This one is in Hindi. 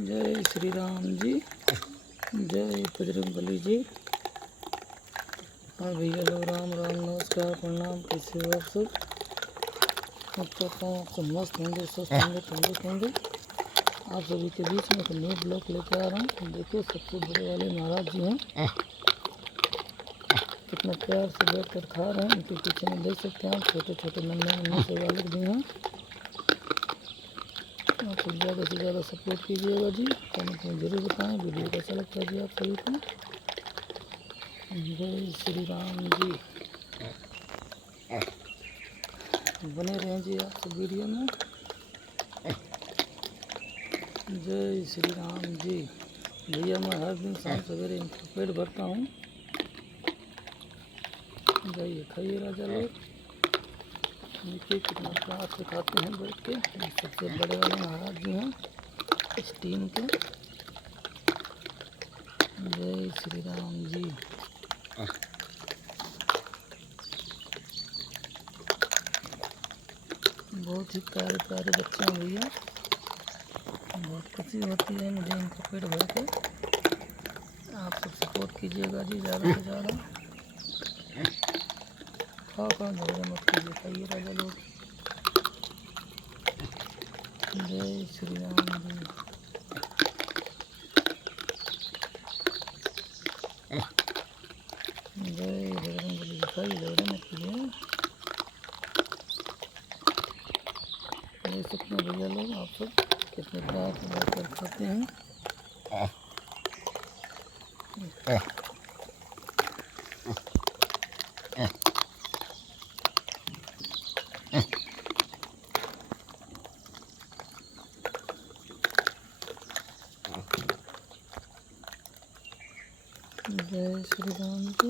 जय श्री राम जी, जय बजरंगबली जी। हाँ भैया लोग, राम राम, नमस्कार, प्रणाम। कैसे हो आप सब? मैं कहता हूँ आप सब मस्त होंगे, स्वस्थ होंगे, तंदुरुस्त होंगे। आप सभी के बीच में एक न्यू ब्लॉग लेके आ रहा हूँ। देखो, सबसे बड़े वाले महाराज जी हैं, कितना प्यार से बैठ कर खा रहे हैं। उनके पीछे में देख सकते हैं आप छोटे छोटे नन्हे मुन्ने से बालक भी हैं। आप सब ज़्यादा से ज़्यादा सपोर्ट कीजिएगा जी। कमेंट में ज़रूर बताएं वीडियो कैसा लगता है जी आप सभी को। जय श्री राम जी, बने रहें जी आप सब वीडियो में। जय श्री राम जी। भैया मैं हर दिन शाम सवेरे इनका पेट भरता हूँ। जाइए खाइए राजा लोग। देखिए कितना प्यार से खाते हैं बैठ के। ये सबसे बड़े वाले महाराज जी हैं इस टीम के। जय श्री राम जी। बहुत ही प्यारे प्यारे बच्चे हैं भैया। बहुत खुशी होती है मुझे इनका पेट भर के। आप सब सपोर्ट कीजिएगा जी ज़्यादा से ज़्यादा। खाओ झगड़ा मत कीजिए, खाइए राजा लोग। जय श्री राम जी। जय बजरंगबली जी। खाइए, झगड़ा मत कीजिए। देख सकते हैं भैया लोग आप सब कितने प्यार से बैठ कर खाते हैं। जय श्री राम जी।